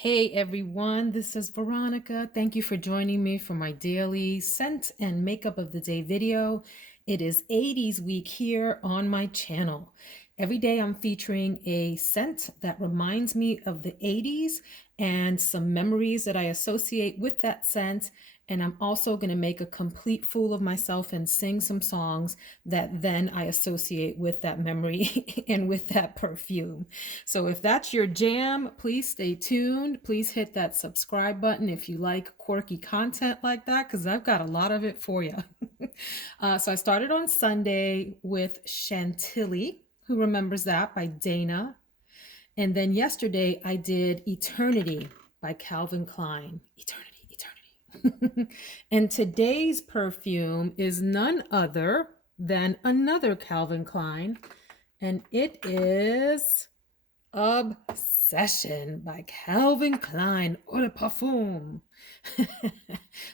Hey everyone, this is Veronica. Thank you for joining me for my daily scent and makeup of the day video. It is 80s week here on my channel. Every day I'm featuring a scent that reminds me of the 80s and some memories that I associate with that scent. And I'm also going to make a complete fool of myself and sing some songs that then I associate with that memory and with that perfume. So if that's your jam, please stay tuned. Please hit that subscribe button if you like quirky content like that, because I've got a lot of it for you. So I started on Sunday with Chantilly. Who remembers that, by Dana? And then yesterday I did Eternity by Calvin Klein. Eternity, eternity. And today's perfume is none other than another Calvin Klein, and it is Obsession by Calvin Klein Eau de Parfum.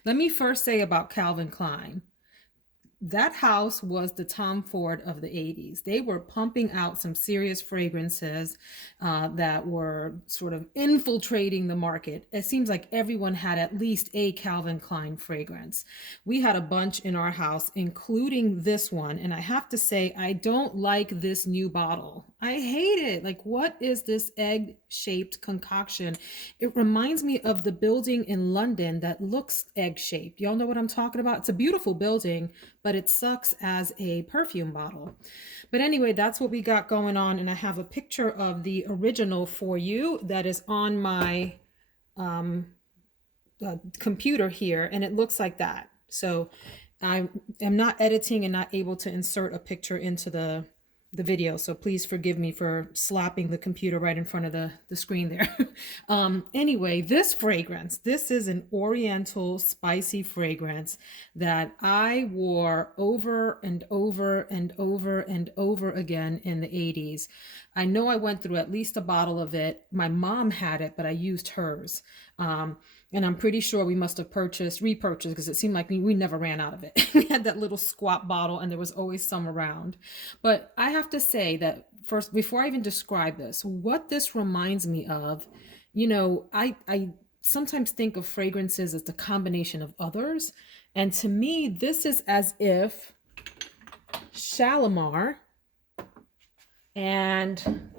Let me first say about Calvin Klein, that house was the Tom Ford of the 80s. They were pumping out some serious fragrances that were sort of infiltrating the market. It seems like everyone had at least a Calvin Klein fragrance. We had a bunch in our house, including this one. And I have to say, I don't like this new bottle. I hate it. Like, what is this egg-shaped concoction? It reminds me of the building in London that looks egg-shaped. Y'all know what I'm talking about? It's a beautiful building, but it sucks as a perfume bottle. But anyway, that's what we got going on. And I have a picture of the original for you that is on my computer here, and it looks like that. So I am not editing and not able to insert a picture into the video, so please forgive me for slapping the computer right in front of the screen there. Anyway, this fragrance, this is an oriental spicy fragrance that I wore over and over and over and over again in the 80s. I know I went through at least a bottle of it. My mom had it, but I used hers. And I'm pretty sure we must have repurchased, because it seemed like we never ran out of it. We had that little squat bottle and there was always some around. But I have to say that first, before I even describe this, what this reminds me of, I sometimes think of fragrances as the combination of others. And to me, this is as if Shalimar and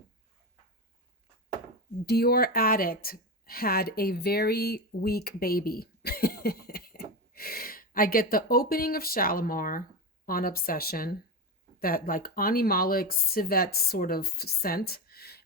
Dior Addict had a very weak baby. I get the opening of Shalimar on Obsession, that like animalic civet sort of scent,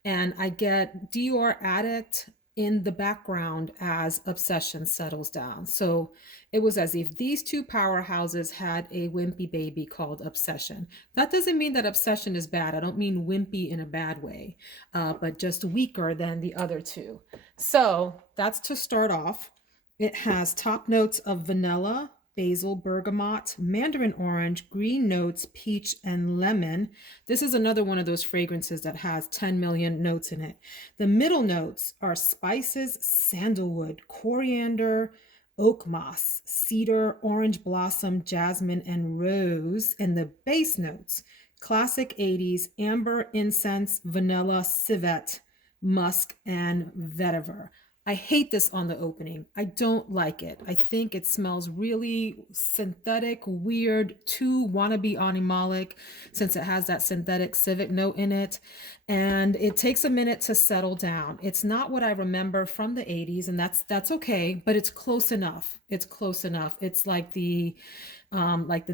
and I get Dior Addict in the background as Obsession settles down. So it was as if these two powerhouses had a wimpy baby called Obsession. That doesn't mean that Obsession is bad. I don't mean wimpy in a bad way, but just weaker than the other two. So that's to start off. It has top notes of vanilla, basil, bergamot, mandarin orange, green notes, peach, and lemon. This is another one of those fragrances that has 10 million notes in it. The middle notes are spices, sandalwood, coriander, oak moss, cedar, orange blossom, jasmine, and rose. And the base notes, classic 80s, amber, incense, vanilla, civet, musk, and vetiver. I hate this on the opening. I don't like it. I think it smells really synthetic, weird, too wannabe animalic, since it has that synthetic civet note in it. And it takes a minute to settle down. It's not what I remember from the 80s, and that's okay, but it's close enough. It's close enough. It's like the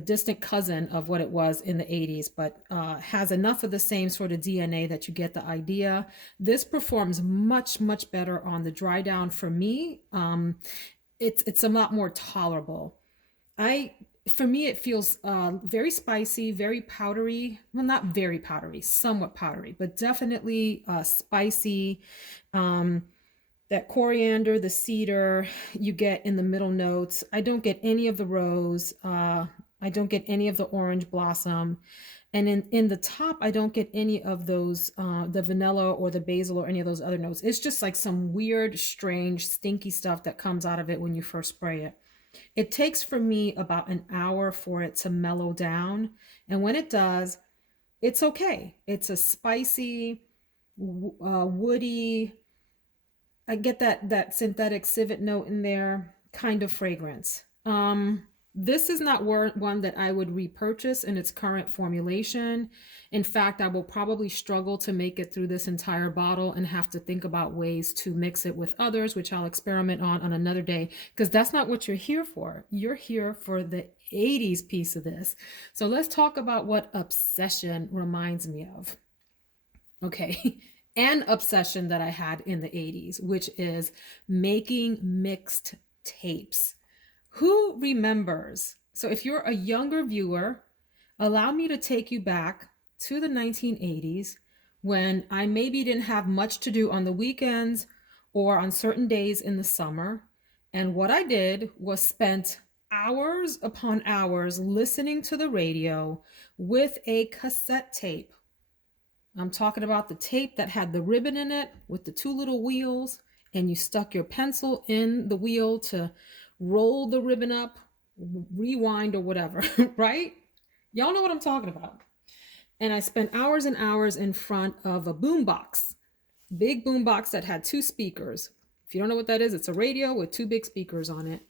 distant cousin of what it was in the 80s, but has enough of the same sort of DNA that you get the idea. This performs much, much better on the dry down for me. It's a lot more tolerable. For me, it feels very spicy, very powdery. Well, not very powdery, somewhat powdery, but definitely spicy. That coriander, the cedar, you get in the middle notes. I don't get any of the rose. I don't get any of the orange blossom. And in the top, I don't get any of those, the vanilla or the basil or any of those other notes. It's just like some weird, strange, stinky stuff that comes out of it when you first spray it. It takes for me about an hour for it to mellow down. And when it does, it's okay. It's a spicy, woody, I get that synthetic civet note in there kind of fragrance. This is not one that I would repurchase in its current formulation. In fact, I will probably struggle to make it through this entire bottle and have to think about ways to mix it with others, which I'll experiment on another day, because that's not what you're here for. You're here for the 80s piece of this. So let's talk about what Obsession reminds me of. Okay. An obsession that I had in the 80s, which is making mixed tapes. Who remembers? So, if you're a younger viewer, allow me to take you back to the 1980s when I maybe didn't have much to do on the weekends or on certain days in the summer. And what I did was spent hours upon hours listening to the radio with a cassette tape. I'm talking about the tape that had the ribbon in it with the two little wheels, and you stuck your pencil in the wheel to roll the ribbon up, rewind, or whatever, right? Y'all know what I'm talking about. And I spent hours and hours in front of a boombox, big boombox that had two speakers. If you don't know what that is, it's a radio with two big speakers on it.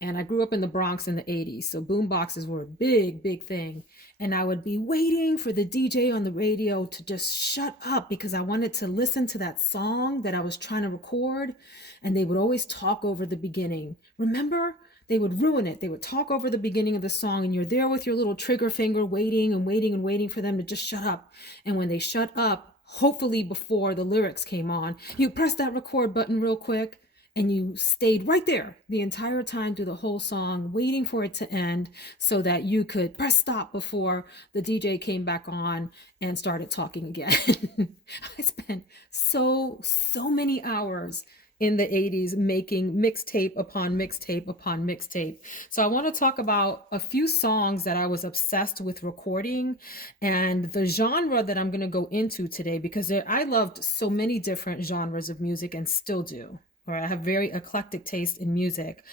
And I grew up in the Bronx in the 80s, so boom boxes were a big, big thing. And I would be waiting for the DJ on the radio to just shut up because I wanted to listen to that song that I was trying to record. And they would always talk over the beginning. Remember? They would ruin it. They would talk over the beginning of the song, and you're there with your little trigger finger waiting and waiting and waiting for them to just shut up. And when they shut up, hopefully before the lyrics came on, you press that record button real quick. And you stayed right there the entire time through the whole song, waiting for it to end so that you could press stop before the DJ came back on and started talking again. I spent so many hours in the 80s making mixtape upon mixtape upon mixtape. So I want to talk about a few songs that I was obsessed with recording and the genre that I'm going to go into today, because I loved so many different genres of music and still do. Or I have very eclectic taste in music.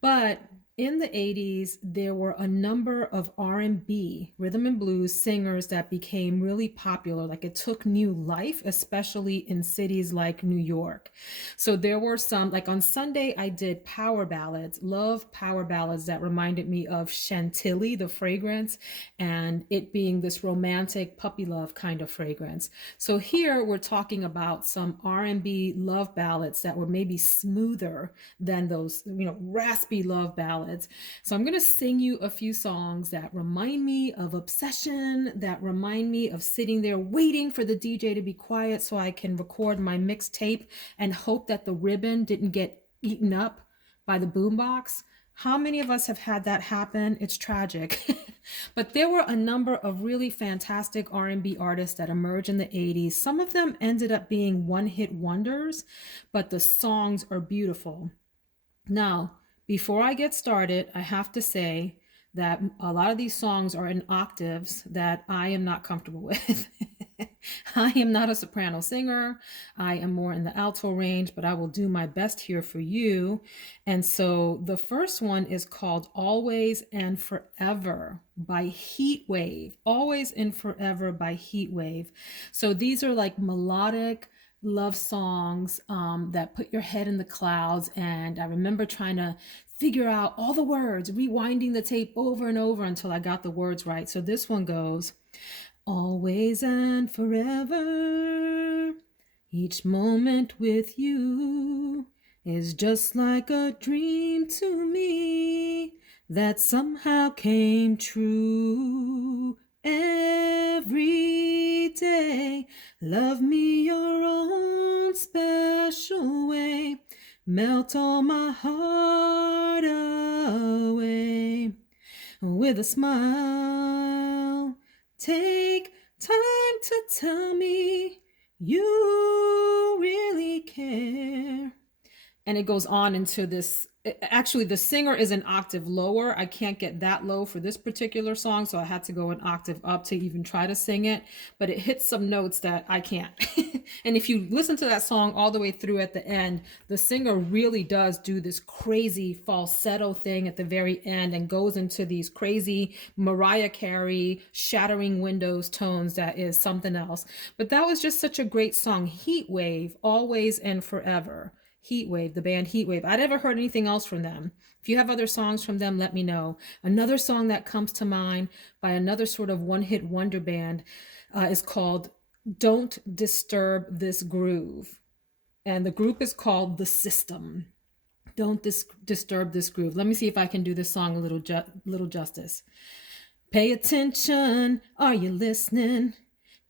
But in the 80s, there were a number of R&B, rhythm and blues singers that became really popular. Like it took new life, especially in cities like New York. So there were some, like on Sunday, I did power ballads, love power ballads that reminded me of Chantilly, the fragrance, and it being this romantic puppy love kind of fragrance. So here we're talking about some R&B love ballads that were maybe smoother than those, raspy love ballads. So I'm going to sing you a few songs that remind me of Obsession, that remind me of sitting there waiting for the DJ to be quiet so I can record my mixtape and hope that the ribbon didn't get eaten up by the boombox. How many of us have had that happen? It's tragic. But there were a number of really fantastic R&B artists that emerged in the 80s. Some of them ended up being one-hit wonders, but the songs are beautiful. Now, before I get started, I have to say that a lot of these songs are in octaves that I am not comfortable with. I am not a soprano singer. I am more in the alto range, but I will do my best here for you. And so the first one is called Always and Forever by Heatwave. Always and Forever by Heatwave. So these are like melodic love songs that put your head in the clouds. And I remember trying to figure out all the words, rewinding the tape over and over until I got the words right. So this one goes, always and forever, each moment with you is just like a dream to me that somehow came true. Every day, love me your own special way, melt all my heart away with a smile. Take time to tell me you really care. And it goes on into this. Actually, the singer is an octave lower. I can't get that low for this particular song, so I had to go an octave up to even try to sing it. But it hits some notes that I can't. And if you listen to that song all the way through at the end, the singer really does do this crazy falsetto thing at the very end and goes into these crazy Mariah Carey, shattering windows tones that is something else. But that was just such a great song. Heatwave, Always and Forever. Heatwave, the band Heatwave. I never heard anything else from them. If you have other songs from them, let me know. Another song that comes to mind by another sort of one-hit wonder band is called Don't Disturb This Groove. And the group is called The System. Don't disturb this groove. Let me see if I can do this song a little justice. Pay attention, are you listening?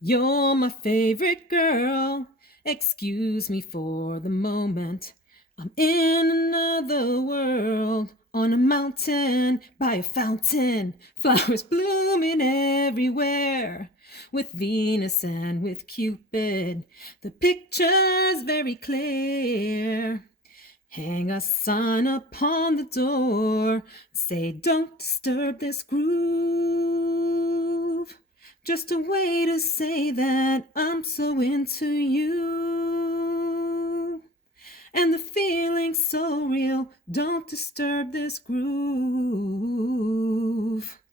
You're my favorite girl. Excuse me for the moment. I'm in another world, on a mountain, by a fountain, flowers blooming everywhere, with Venus and with Cupid. The picture's very clear. Hang a sign upon the door, say don't disturb this groove. Just a way to say that I'm so into you. And the feeling's so real, don't disturb this groove.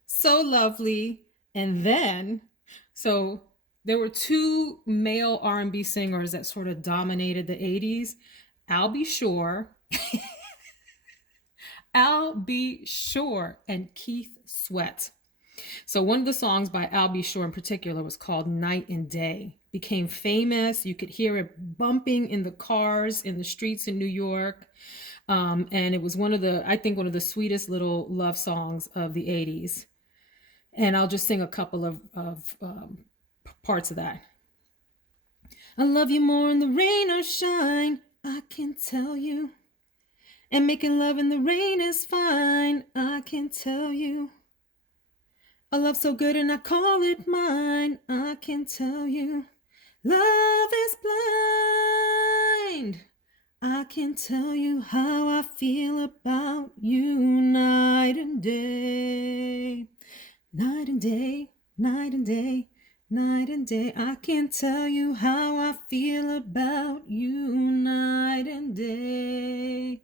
So lovely. And then, so there were two male R&B singers that sort of dominated the 80s. I'll Be Sure. I'll Be Sure and Keith Sweat. So one of the songs by I'll Be Sure in particular was called Night and Day. Became famous. You could hear it bumping in the cars in the streets in New York. And it was I think one of the sweetest little love songs of the 80s. And I'll just sing a couple of parts of that. I love you more in the rain or shine, I can tell you. And making love in the rain is fine, I can tell you. A love so good and I call it mine, I can tell you. Love is blind, I can tell you how I feel about you night and day. Night and day, night and day, night and day. I can tell you how I feel about you night and day.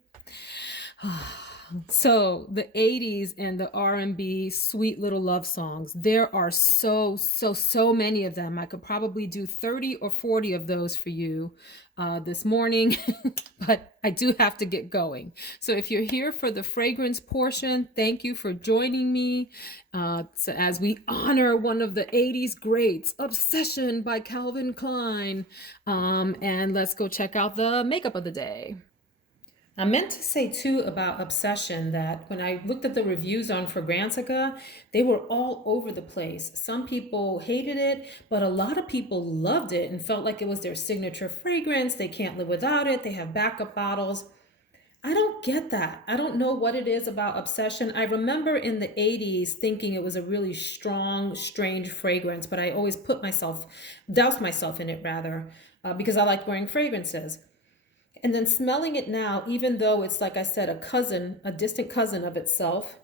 So the 80s and the R&B sweet little love songs, there are so many of them. I could probably do 30 or 40 of those for you this morning, but I do have to get going. So if you're here for the fragrance portion, thank you for joining me. So as we honor one of the 80s greats, Obsession by Calvin Klein. And let's go check out the makeup of the day. I meant to say too about Obsession that when I looked at the reviews on Fragrantica, they were all over the place. Some people hated it, but a lot of people loved it and felt like it was their signature fragrance. They can't live without it. They have backup bottles. I don't get that. I don't know what it is about Obsession. I remember in the 80s thinking it was a really strong, strange fragrance, but I always doused myself in it rather, because I like wearing fragrances. And then smelling it now, even though it's, like I said, a distant cousin of itself,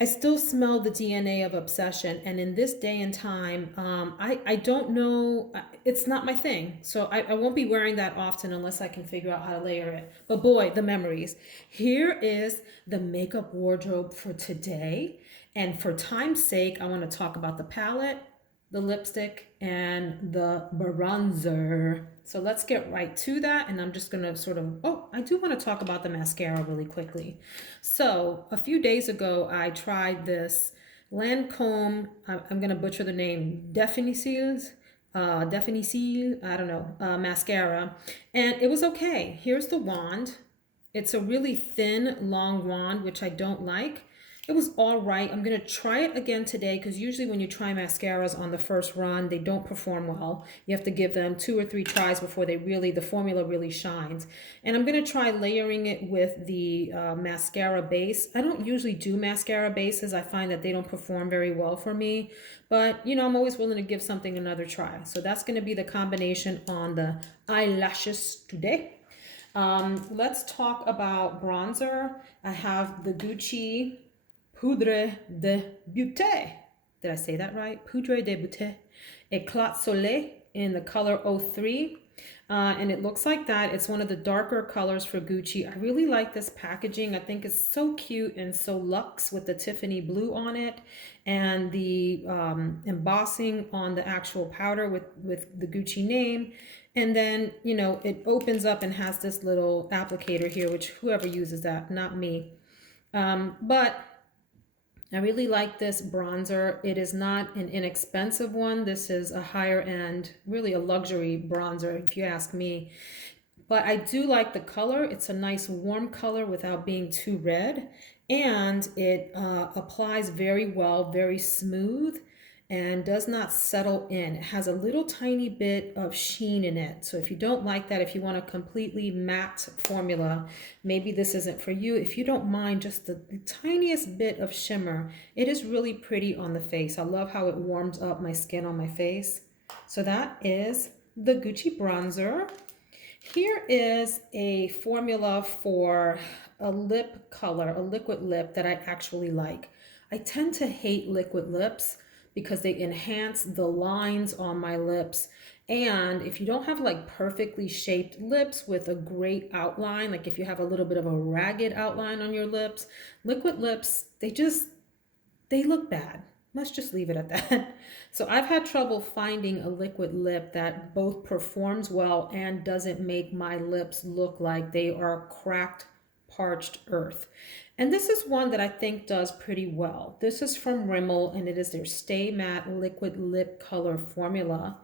I still smell the DNA of Obsession. And in this day and time, I don't know, it's not my thing. So I won't be wearing that often unless I can figure out how to layer it. But boy, the memories. Here is the makeup wardrobe for today. And for time's sake, I want to talk about the palette, the lipstick, and the bronzer. So let's get right to that. And I'm just going to I do want to talk about the mascara really quickly. So a few days ago, I tried this Lancome, I'm going to butcher the name, Definisil, I don't know, mascara. And it was okay. Here's the wand. It's a really thin, long wand, which I don't like. It was all right. I'm going to try it again today because usually when you try mascaras on the first run, they don't perform well. You have to give them 2 or 3 tries before the formula really shines. And I'm going to try layering it with the mascara base. I don't usually do mascara bases. I find that they don't perform very well for me. But, I'm always willing to give something another try. So that's going to be the combination on the eyelashes today. Let's talk about bronzer. I have the Gucci Poudre de Beauté. Did I say that right? Poudre de Beauté. Éclat Soleil in the color 03. And it looks like that. It's one of the darker colors for Gucci. I really like this packaging. I think it's so cute and so luxe with the Tiffany blue on it. And the embossing on the actual powder with the Gucci name. And then, you know, it opens up and has this little applicator here, which whoever uses that, not me. But I really like this bronzer. It is not an inexpensive one. This is a higher end, really a luxury bronzer, if you ask me. But I do like the color. It's a nice warm color without being too red. And it applies very well, very smooth, and does not settle in. It has a little tiny bit of sheen in it. So if you don't like that, if you want a completely matte formula, maybe this isn't for you. If you don't mind just the tiniest bit of shimmer, it is really pretty on the face. I love how it warms up my skin on my face. So that is the Gucci bronzer. Here is a formula for a lip color, a liquid lip that I actually like. I tend to hate liquid lips because they enhance the lines on my lips. And if you don't have like perfectly shaped lips with a great outline, like if you have a little bit of a ragged outline on your lips, liquid lips, they look bad. Let's just leave it at that. So I've had trouble finding a liquid lip that both performs well and doesn't make my lips look like they are cracked, parched earth. And this is one that I think does pretty well. This is from Rimmel, and it is their Stay Matte Liquid Lip Color Formula.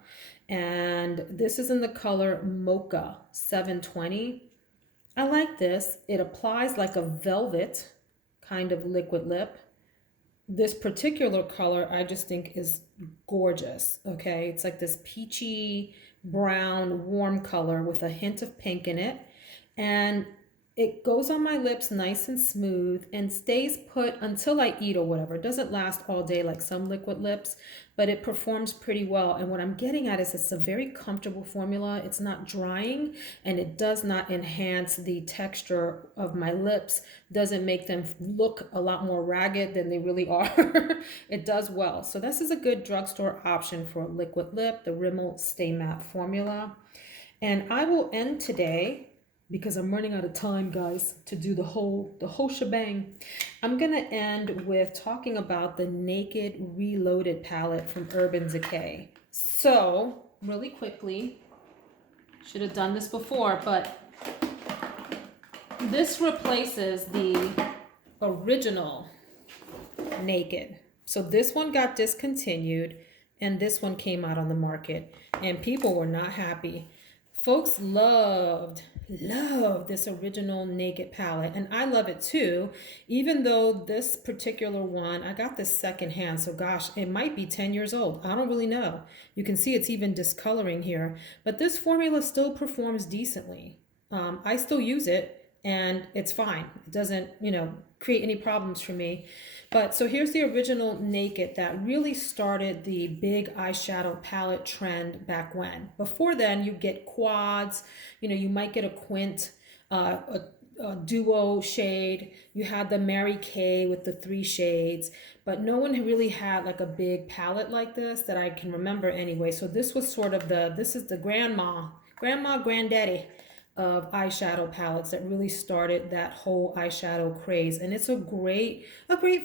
And this is in the color Mocha 720. I like this. It applies like a velvet kind of liquid lip. This particular color I just think is gorgeous. Okay, it's like this peachy brown warm color with a hint of pink in it, and it goes on my lips nice and smooth and stays put until I eat or whatever. It doesn't last all day like some liquid lips, but it performs pretty well. And what I'm getting at is it's a very comfortable formula. It's not drying, and it does not enhance the texture of my lips, doesn't make them look a lot more ragged than they really are. It does well. So this is a good drugstore option for a liquid lip, the Rimmel Stay Matte formula. And I will end today, because I'm running out of time, guys, to do the whole shebang. I'm gonna end with talking about the Naked Reloaded palette from Urban Decay. So, really quickly, should have done this before, but this replaces the original Naked. So this one got discontinued, and this one came out on the market, and people were not happy. Folks loved this original Naked palette, and I love it too, even though this particular one, I got this secondhand, so gosh, it might be 10 years old. I don't really know. You can see it's even discoloring here, but this formula still performs decently. I still use it, and it's fine. It doesn't, create any problems for me. But so here's the original Naked that really started the big eyeshadow palette trend back when. Before then, you get quads, you might get a quint, a duo shade. You had the Mary Kay with the 3 shades, but no one really had like a big palette like this that I can remember anyway. So this was sort of this is the grandma, granddaddy of eyeshadow palettes that really started that whole eyeshadow craze. And it's a great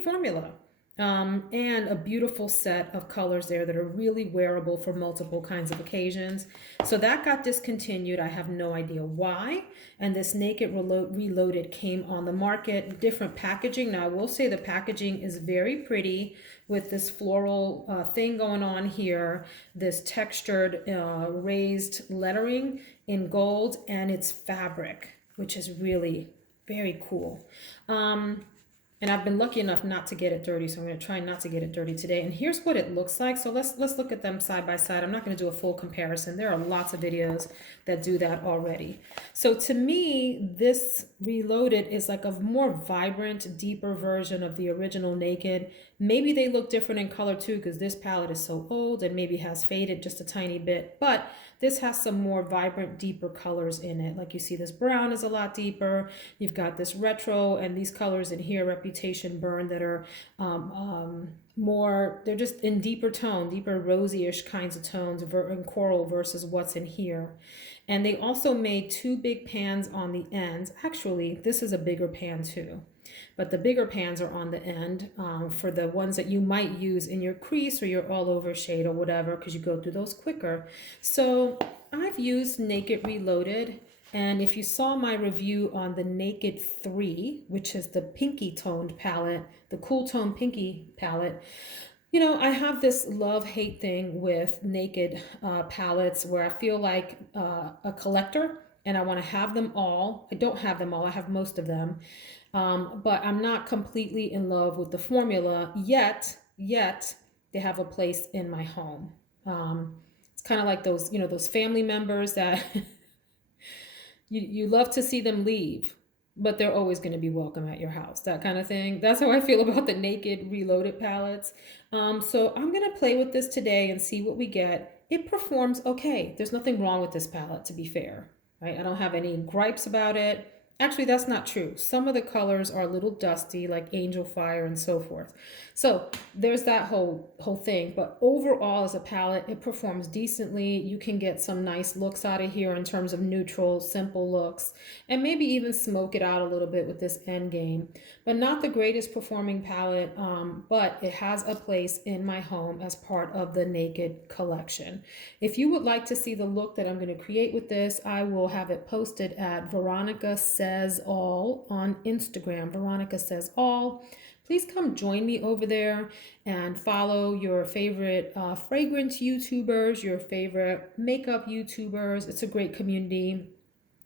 formula. And a beautiful set of colors there that are really wearable for multiple kinds of occasions. So that got discontinued. I have no idea why. And this Naked Reloaded came on the market, different packaging. Now I will say the packaging is very pretty with this floral thing going on here, this textured raised lettering in gold, and it's fabric, which is really very cool. And I've been lucky enough not to get it dirty, so I'm going to try not to get it dirty today. And here's what it looks like. So let's look at them side by side. I'm not going to do a full comparison. There are lots of videos that do that already. So to me, this Reloaded is like a more vibrant, deeper version of the original Naked. Maybe they look different in color too, because this palette is so old and maybe has faded just a tiny bit. But this has some more vibrant, deeper colors in it. Like you see, this brown is a lot deeper. You've got this retro and these colors in here, Reputation Burn, that are more, they're just in deeper tone, deeper rosy-ish kinds of tones in coral versus what's in here. And they also made 2 big pans on the ends. Actually, this is a bigger pan too. but the bigger pans are on the end for the ones that you might use in your crease or your all over shade or whatever, because you go through those quicker. So I've used Naked Reloaded, and if you saw my review on the Naked 3, which is the pinky toned palette, the cool tone pinky palette, you know, I have this love-hate thing with Naked palettes where I feel like a collector and I want to have them all. I don't have them all, I have most of them. But I'm not completely in love with the formula yet they have a place in my home. It's kind of like those, you know, those family members that you love to see them leave, but they're always going to be welcome at your house, that kind of thing. That's how I feel about the Naked Reloaded palettes. So I'm going to play with this today and see what we get. It performs okay. There's nothing wrong with this palette, to be fair, right? I don't have any gripes about it. Actually, that's not true. Some of the colors are a little dusty, like Angel Fire and so forth. So there's that whole thing. But overall, as a palette, it performs decently. You can get some nice looks out of here in terms of neutral, simple looks, and maybe even smoke it out a little bit with this end game. But not the greatest performing palette, but it has a place in my home as part of the Naked collection. If you would like to see the look that I'm going to create with this, I will have it posted at Veronica Says All on Instagram. Veronica Says All. Please come join me over there and follow your favorite fragrance YouTubers, your favorite makeup YouTubers. It's a great community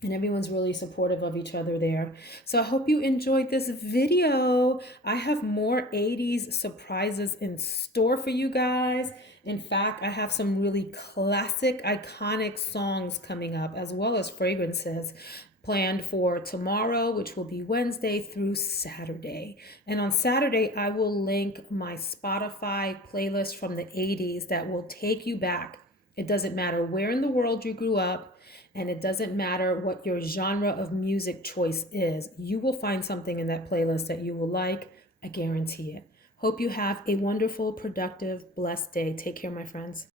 and everyone's really supportive of each other there. So I hope you enjoyed this video. I have more 80s surprises in store for you guys. In fact, I have some really classic, iconic songs coming up, as well as fragrances planned for tomorrow, which will be Wednesday through Saturday. And on Saturday, I will link my Spotify playlist from the 80s that will take you back. It doesn't matter where in the world you grew up, and it doesn't matter what your genre of music choice is. You will find something in that playlist that you will like. I guarantee it. Hope you have a wonderful, productive, blessed day. Take care, my friends.